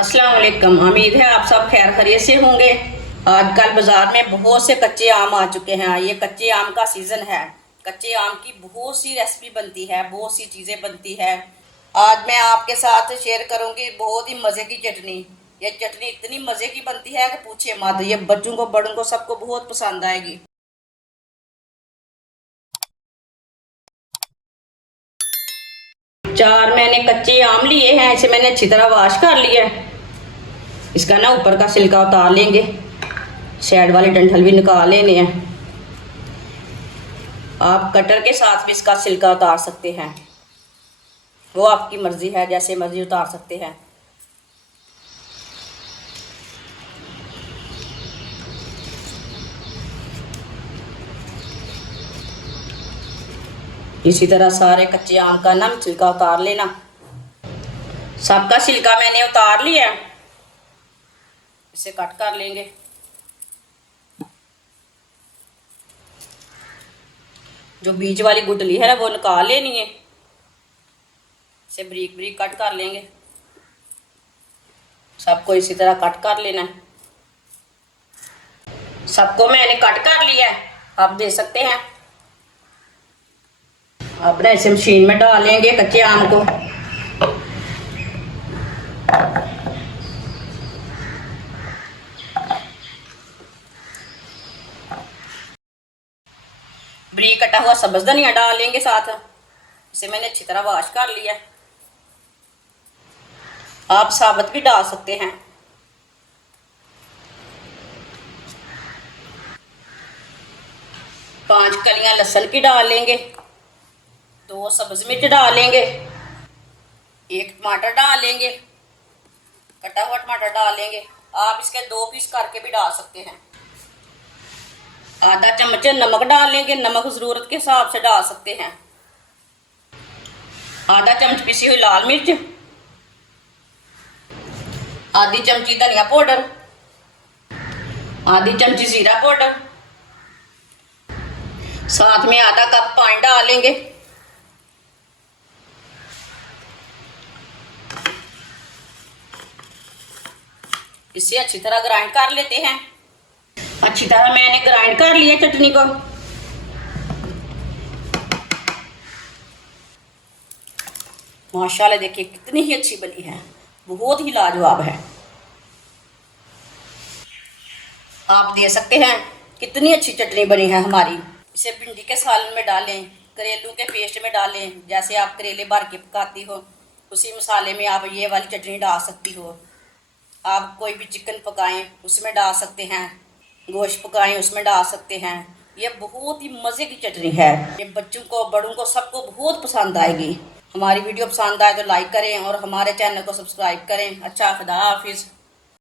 अस्सलाम वालेकुम। उम्मीद है आप सब खैर खैरियत से होंगे। आजकल बाजार में बहुत से कच्चे आम आ चुके हैं। ये कच्चे आम का सीज़न है। कच्चे आम की बहुत सी रेसिपी बनती है, बहुत सी चीज़ें बनती है। आज मैं आपके साथ शेयर करूंगी बहुत ही मज़े की चटनी। ये चटनी इतनी मज़े की बनती है कि पूछे मत। ये बच्चों को बड़ों को सबको बहुत पसंद आएगी। चार मैंने कच्चे आम लिए हैं। इसे मैंने अच्छी तरह वॉश कर लिया है। इसका ना ऊपर का छिलका उतार लेंगे, साइड वाले डंठल भी निकाल लेने हैं। आप कटर के साथ भी इसका छिलका उतार सकते हैं, वो आपकी मर्जी है, जैसे मर्जी उतार सकते हैं। इसी तरह सारे कच्चे आम का ना छिलका उतार लेना। सबका छिलका मैंने उतार लिया है। इसे कट कर लेंगे। जो बीच वाली गुठली है ना वो निकाल लेनी है। इसे बारीक बारीक कट कर लेंगे। सबको इसी तरह कट कर लेना है। सबको मैंने कट कर लिया है, आप देख सकते हैं। अब ना इसे मशीन में डालेंगे कच्चे आम को। बारीक कटा हुआ सब्ज धनिया डाल लेंगे साथ। इसे मैंने अच्छी तरह वॉश कर लिया। आप साबुत भी डाल सकते हैं। पांच कलियां लहसुन की डाल लेंगे। दो सब्ज मिर्च डाल लेंगे। एक टमाटर डाल लेंगे, कटा हुआ टमाटर डाल लेंगे। आप इसके दो पीस करके भी डाल सकते हैं। आधा चम्मच नमक डाल लेंगे, नमक जरूरत के हिसाब से डाल सकते हैं। आधा चम्मच पिसी हुई लाल मिर्च, आधी चमची धनिया पाउडर, आधी चमची जीरा पाउडर, साथ में आधा कप पानी डाल लेंगे। इसे अच्छी तरह ग्राइंड कर लेते हैं। अच्छी तरह मैंने ग्राइंड कर लिया चटनी को। माशाल्लाह देखिए कितनी ही अच्छी बनी है, बहुत ही लाजवाब है। आप देख सकते हैं कितनी अच्छी चटनी बनी है हमारी। इसे भिंडी के सालन में डालें, करेलों के पेस्ट में डालें। जैसे आप करेले भर के पकाती हो उसी मसाले में आप ये वाली चटनी डाल सकती हो। आप कोई भी चिकन पकाएं उसमें डाल सकते हैं, गोश्त पकाएं उसमें डाल सकते हैं। ये बहुत ही मज़े की चटनी है। ये बच्चों को बड़ों को सबको बहुत पसंद आएगी। हमारी वीडियो पसंद आए तो लाइक करें और हमारे चैनल को सब्सक्राइब करें। अच्छा, खुदा हाफिज़।